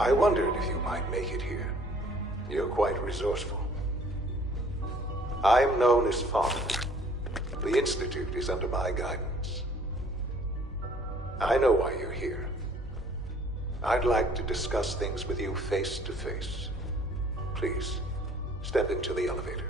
I wondered if you might make it here. You're quite resourceful. I'm known as Father. The Institute is under my guidance. I know why you're here. I'd like to discuss things with you face to face. Please, step into the elevator.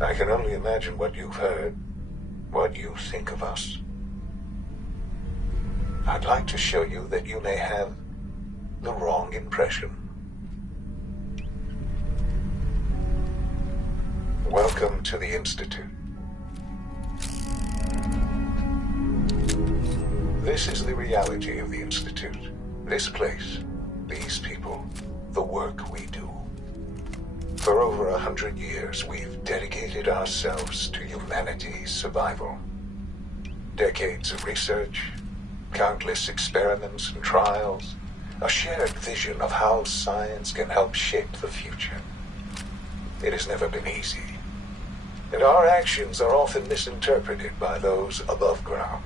I can only imagine what you've heard, what you think of us. I'd like to show you that you may have the wrong impression. Welcome to the Institute. This is the reality of the Institute. This place, these people, the work we do. For over 100 years, we've dedicated ourselves to humanity's survival. Decades of research, countless experiments and trials, a shared vision of how science can help shape the future. It has never been easy, and our actions are often misinterpreted by those above ground.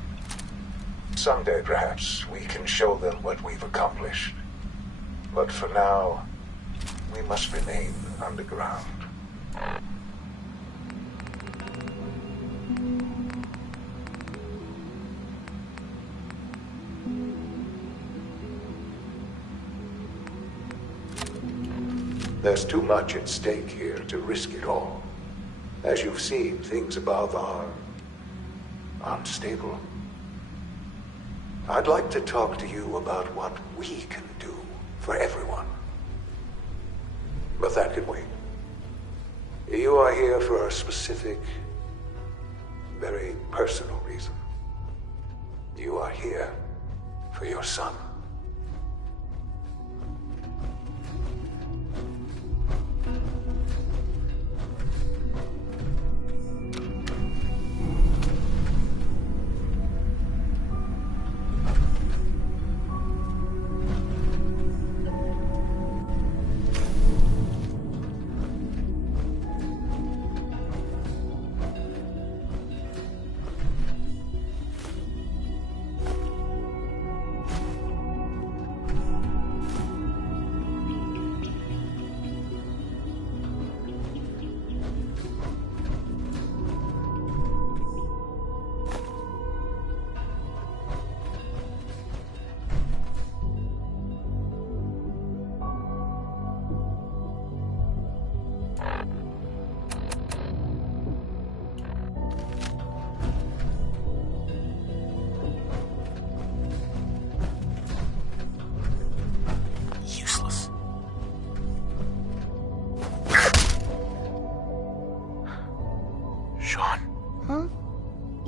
Someday, perhaps, we can show them what we've accomplished. But for now, we must remain underground. There's too much at stake here to risk it all. As you've seen, things above are unstable. I'd like to talk to you about what we can do for everyone. But that can wait. You are here for a specific, very personal reason. You are here for your son.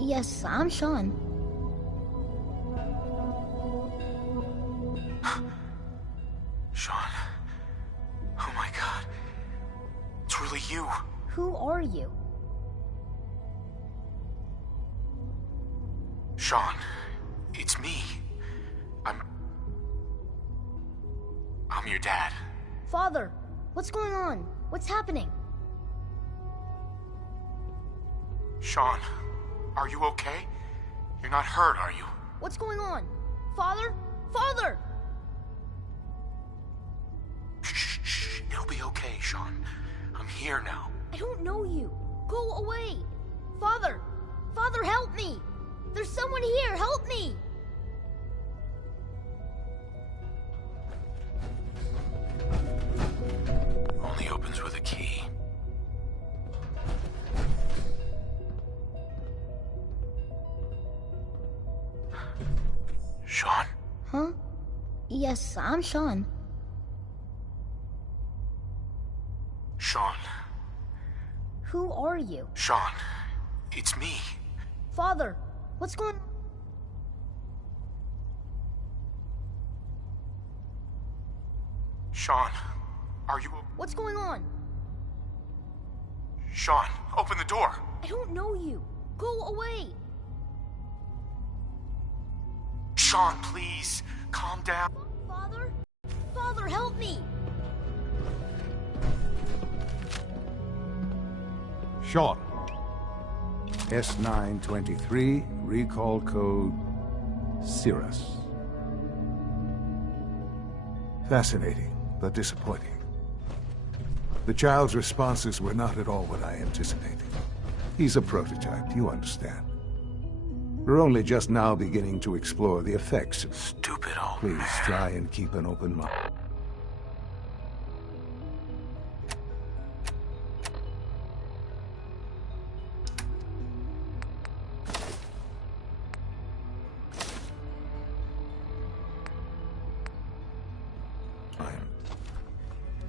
Yes, I'm Sean. Sean. Oh my God. It's really you. Who are you? Sean, it's me. I'm your dad. Father, what's going on? What's happening? Sean, are you okay? You're not hurt, are you? What's going on? Father? Father! Shh. It'll be okay, Sean. I'm here now. I don't know you. Go away. Father! Father, help me! There's someone here. Help me! Only opens with a key. Sean? Huh? Yes, I'm Sean. Sean. Who are you? Sean, it's me. Father, what's going on? Sean, are you... What's going on? Sean, open the door. I don't know you. Go away. Sean, please, calm down. Father? Father, help me! Sean. S923, recall code Cirrus. Fascinating, but disappointing. The child's responses were not at all what I anticipated. He's a prototype, you understand. We're only just now beginning to explore the effects of... Stupid old Please man. try and keep an open mind.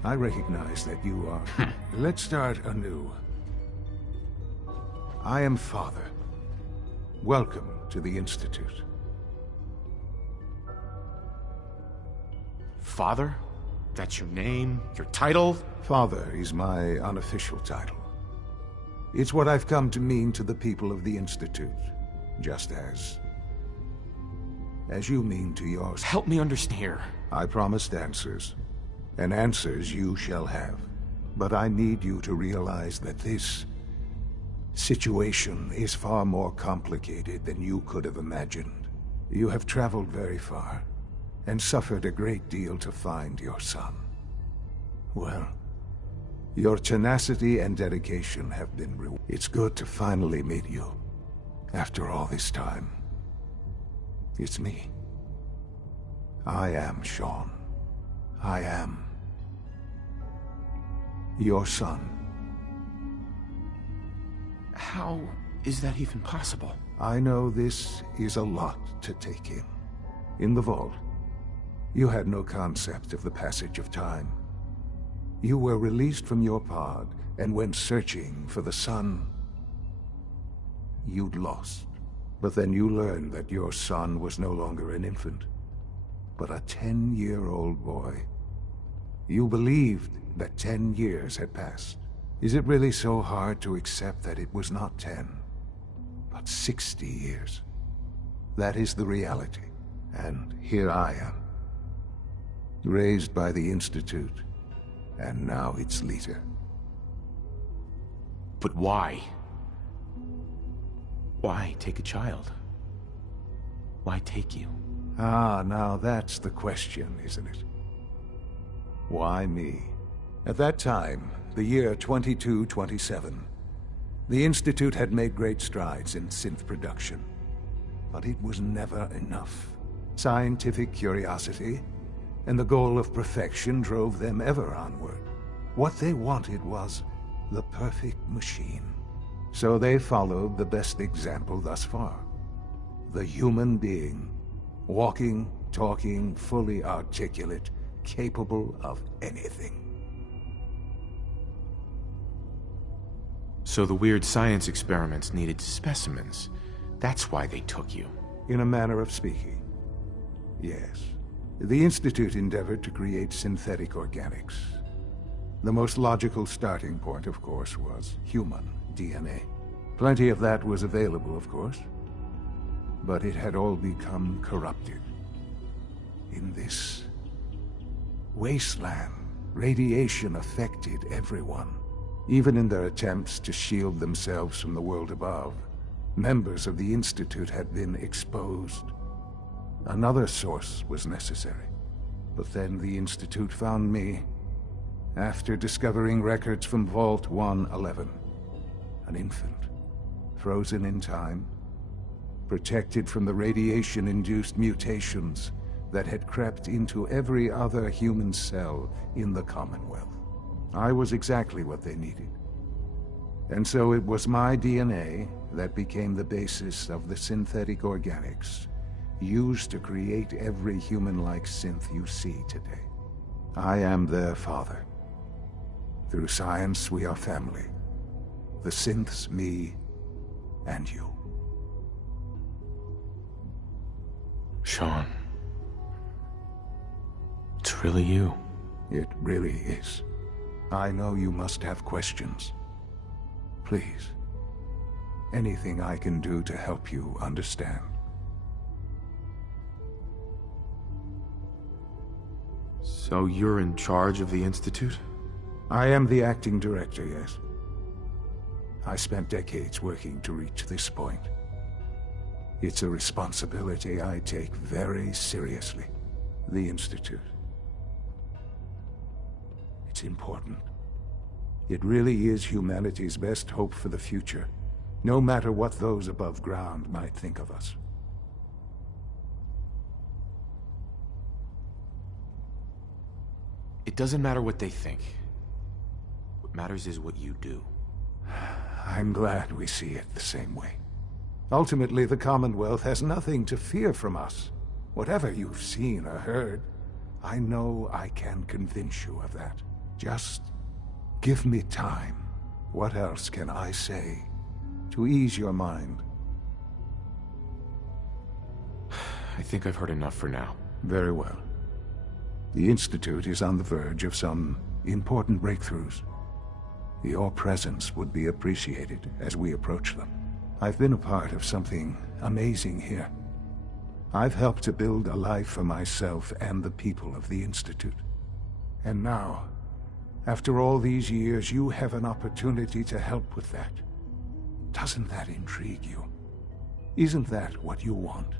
I recognize that you are... Let's start anew. I am Father. Welcome to the Institute. Father? That's your name? Your title? Father is my unofficial title. It's what I've come to mean to the people of the Institute, just as you mean to yours. Help me understand here. I promised answers, and answers you shall have. But I need you to realize that this situation is far more complicated than you could have imagined. You have traveled very far, and suffered a great deal to find your son. Well, your tenacity and dedication have been rewarded. It's good to finally meet you, after all this time. It's me. I am Sean. I am your son. How is that even possible? I know this is a lot to take in. In the vault, you had no concept of the passage of time. You were released from your pod and went searching for the son you'd lost. But then you learned that your son was no longer an infant, but a 10-year-old boy. You believed that 10 years had passed. Is it really so hard to accept that it was not 10, but 60 years? That is the reality. And here I am, raised by the Institute, and now its leader. But why? Why take a child? Why take you? Ah, now that's the question, isn't it? Why me? At that time, the year 2227, the Institute had made great strides in synth production. But it was never enough. Scientific curiosity and the goal of perfection drove them ever onward. What they wanted was the perfect machine. So they followed the best example thus far. The human being. Walking, talking, fully articulate, capable of anything. So the weird science experiments needed specimens. That's why they took you. In a manner of speaking, yes. The Institute endeavored to create synthetic organics. The most logical starting point, of course, was human DNA. Plenty of that was available, of course. But it had all become corrupted. In this wasteland, radiation affected everyone. Even in their attempts to shield themselves from the world above, members of the Institute had been exposed. Another source was necessary. But then the Institute found me, after discovering records from Vault 111. An infant, frozen in time, protected from the radiation-induced mutations that had crept into every other human cell in the Commonwealth. I was exactly what they needed. And so it was my DNA that became the basis of the synthetic organics used to create every human-like synth you see today. I am their father. Through science, we are family. The synths, me, and you. Sean. It's really you. It really is. I know you must have questions. Please, anything I can do to help you understand. So you're in charge of the Institute? I am the acting director, yes. I spent decades working to reach this point. It's a responsibility I take very seriously. The Institute. It's important. It really is humanity's best hope for the future, no matter what those above ground might think of us. It doesn't matter what they think. What matters is what you do. I'm glad we see it the same way. Ultimately, the Commonwealth has nothing to fear from us. Whatever you've seen or heard, I know I can convince you of that. Just give me time. What else can I say to ease your mind? I think I've heard enough for now. Very well. The Institute is on the verge of some important breakthroughs. Your presence would be appreciated as we approach them. I've been a part of something amazing here. I've helped to build a life for myself and the people of the Institute. And now, after all these years, you have an opportunity to help with that. Doesn't that intrigue you? Isn't that what you want?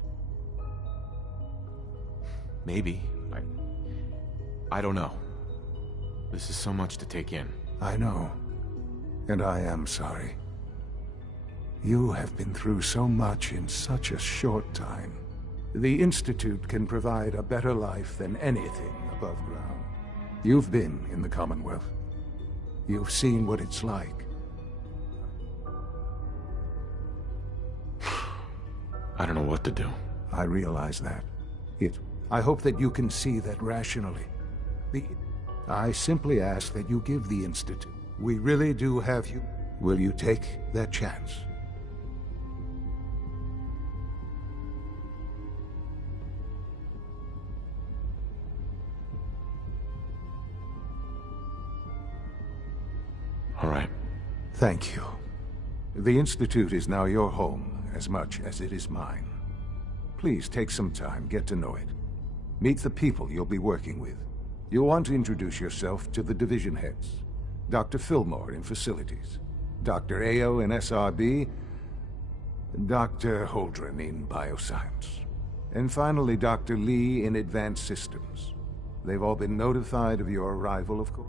Maybe. I don't know. This is so much to take in. I know. And I am sorry. You have been through so much in such a short time. The Institute can provide a better life than anything above ground. You've been in the Commonwealth. You've seen what it's like. I don't know what to do. I realize that. I hope that you can see that rationally. I simply ask that you give the Institute. We really do have you. Will you take that chance? All right. Thank you. The Institute is now your home as much as it is mine. Please take some time, get to know it. Meet the people you'll be working with. You'll want to introduce yourself to the division heads. Dr. Fillmore in Facilities, Dr. Ao in SRB, Dr. Holdren in Bioscience, and finally Dr. Lee in Advanced Systems. They've all been notified of your arrival, of course.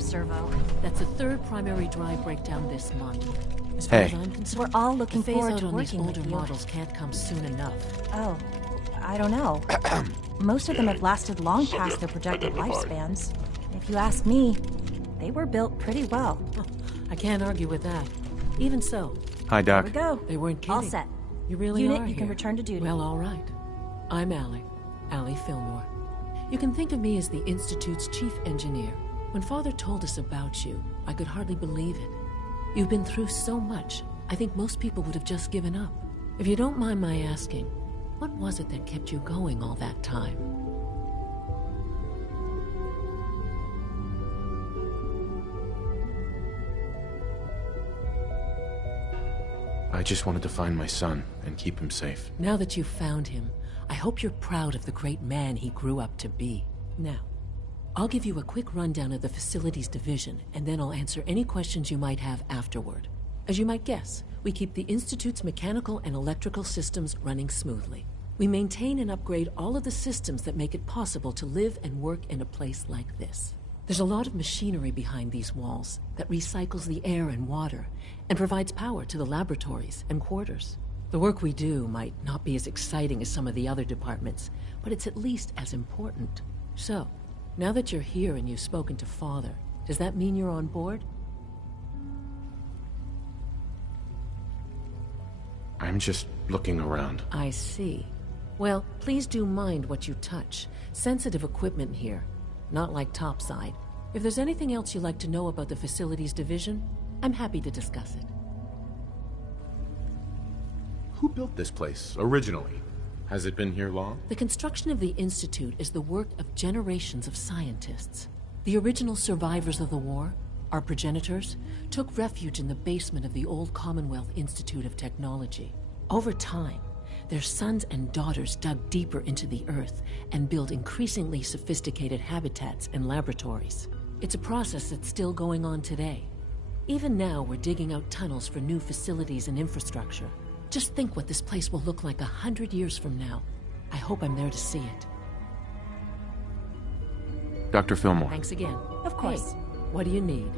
drive servo. That's the third primary drive breakdown this month. As far as I'm concerned, We're all looking the forward phase-out to on these working with older you. models can't come soon enough. Oh, I don't know. Most of them have lasted long past their projected lifespans. If you ask me, they were built pretty well. I can't argue with that. Even so, Hi, There Doc. we go. they weren't kidding. All set. You really Unit, are you can here. return to duty. Well, all right. I'm Allie Fillmore. You can think of me as the Institute's chief engineer. When Father told us about you, I could hardly believe it. You've been through so much, I think most people would have just given up. If you don't mind my asking, what was it that kept you going all that time? I just wanted to find my son and keep him safe. Now that you've found him, I hope you're proud of the great man he grew up to be. Now, I'll give you a quick rundown of the facilities division, and then I'll answer any questions you might have afterward. As you might guess, we keep the Institute's mechanical and electrical systems running smoothly. We maintain and upgrade all of the systems that make it possible to live and work in a place like this. There's a lot of machinery behind these walls that recycles the air and water and provides power to the laboratories and quarters. The work we do might not be as exciting as some of the other departments, but it's at least as important. So, now that you're here and you've spoken to Father, does that mean you're on board? I'm just looking around. I see. Well, please do mind what you touch. Sensitive equipment here, not like topside. If there's anything else you'd like to know about the facilities division, I'm happy to discuss it. Who built this place, originally? Has it been here long? The construction of the Institute is the work of generations of scientists. The original survivors of the war, our progenitors, took refuge in the basement of the old Commonwealth Institute of Technology. Over time, their sons and daughters dug deeper into the earth and built increasingly sophisticated habitats and laboratories. It's a process that's still going on today. Even now, we're digging out tunnels for new facilities and infrastructure. Just think what this place will look like 100 years from now. I hope I'm there to see it. Dr. Fillmore. Thanks again. Of course. Hey, what do you need?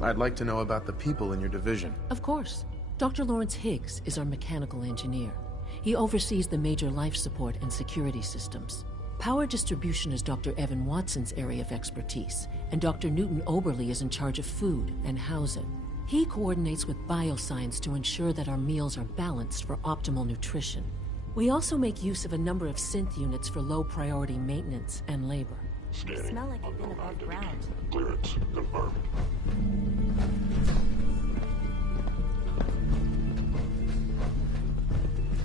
I'd like to know about the people in your division. Of course. Dr. Lawrence Higgs is our mechanical engineer. He oversees the major life support and security systems. Power distribution is Dr. Evan Watson's area of expertise, and Dr. Newton Oberly is in charge of food and housing. He coordinates with bioscience to ensure that our meals are balanced for optimal nutrition. We also make use of a number of synth units for low-priority maintenance and labor. Smell like you've been above ground. Clearance confirmed.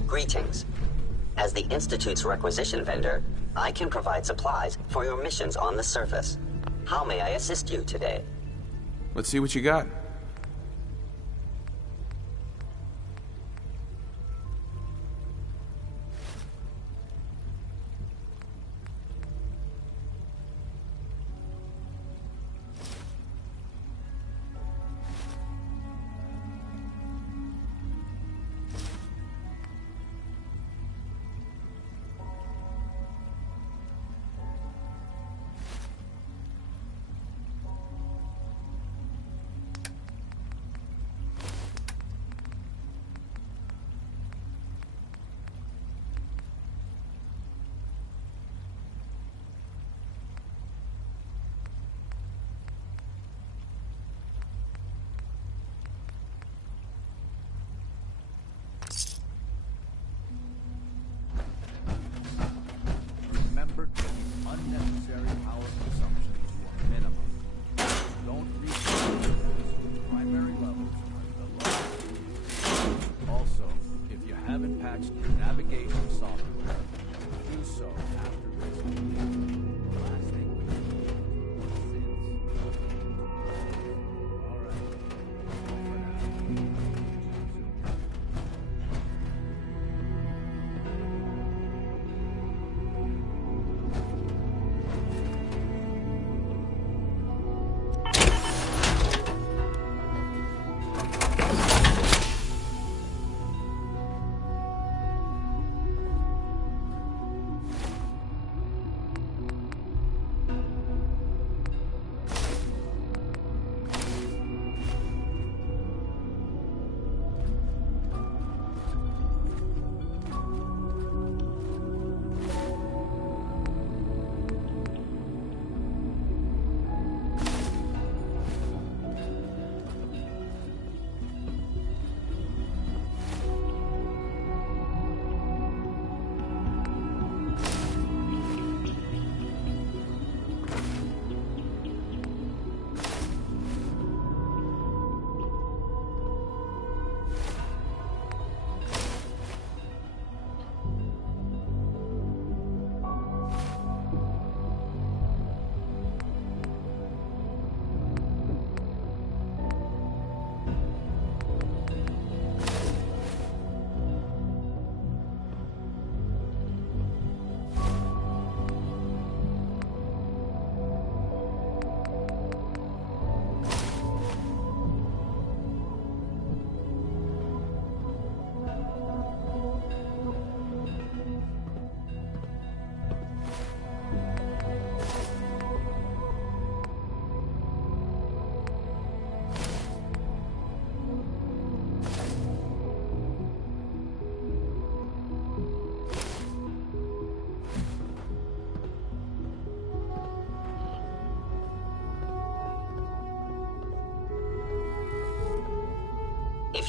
Greetings. As the Institute's requisition vendor, I can provide supplies for your missions on the surface. How may I assist you today? Let's see what you got.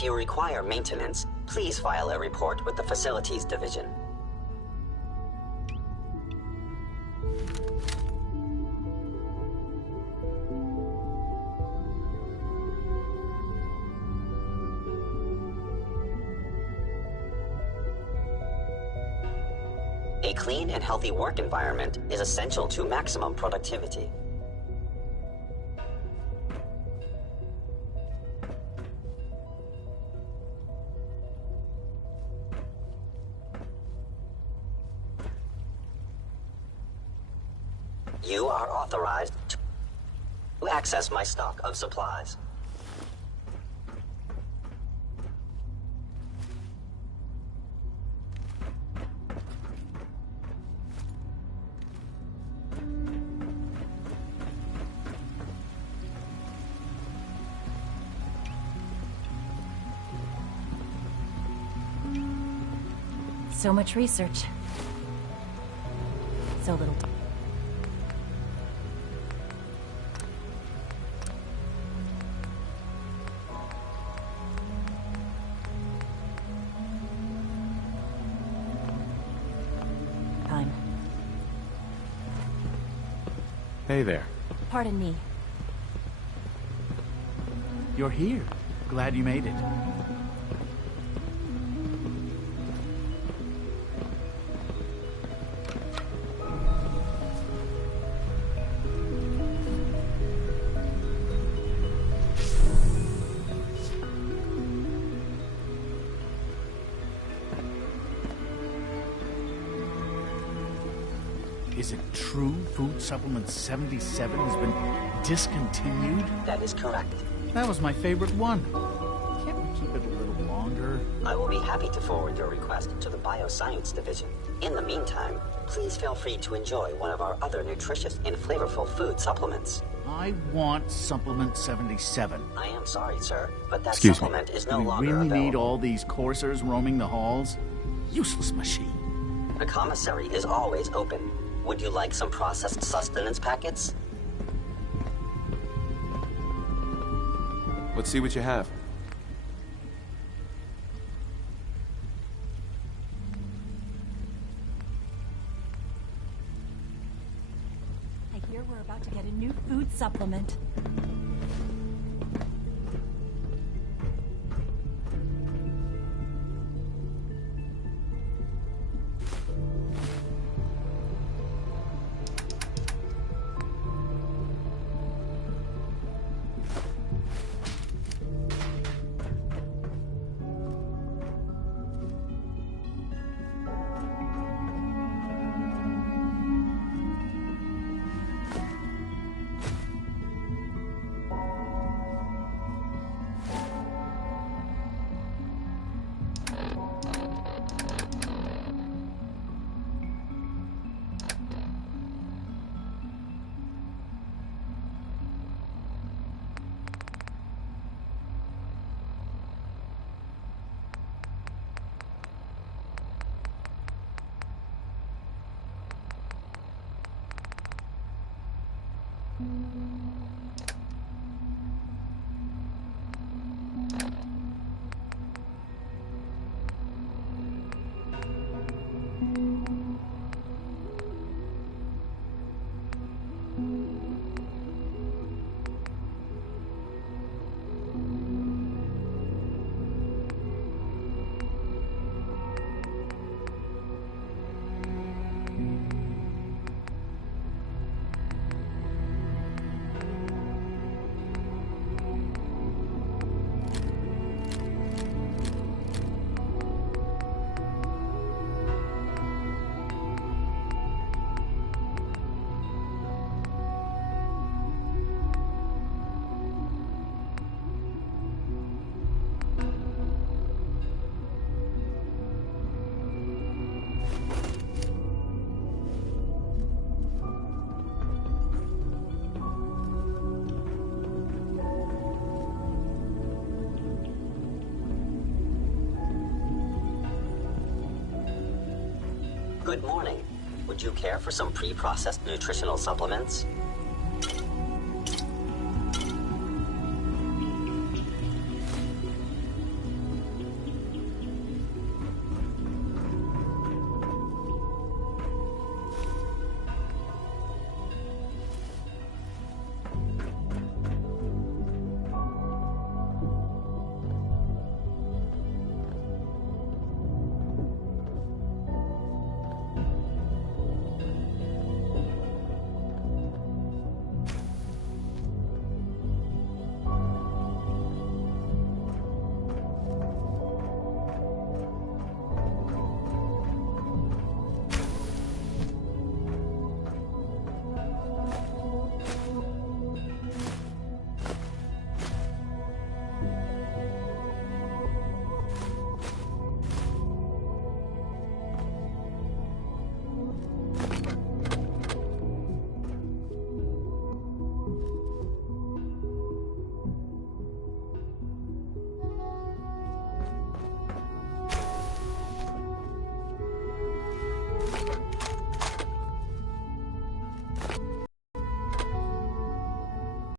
If you require maintenance, please file a report with the Facilities Division. A clean and healthy work environment is essential to maximum productivity. You are authorized to access my stock of supplies. So much research. So little time. Hey there. Pardon me. You're here. Glad you made it. Is it true Food Supplement 77 has been discontinued? That is correct. That was my favorite one. Can't we keep it a little longer? I will be happy to forward your request to the Bioscience Division. In the meantime, please feel free to enjoy one of our other nutritious and flavorful food supplements. I want Supplement 77. I am sorry, sir, but that Excuse me. supplement is no Do we longer really available. need all these coursers roaming the halls? Useless machine. The commissary is always open. Would you like some processed sustenance packets? Let's see what you have. I hear we're about to get a new food supplement. Good morning. Would you care for some pre-processed nutritional supplements?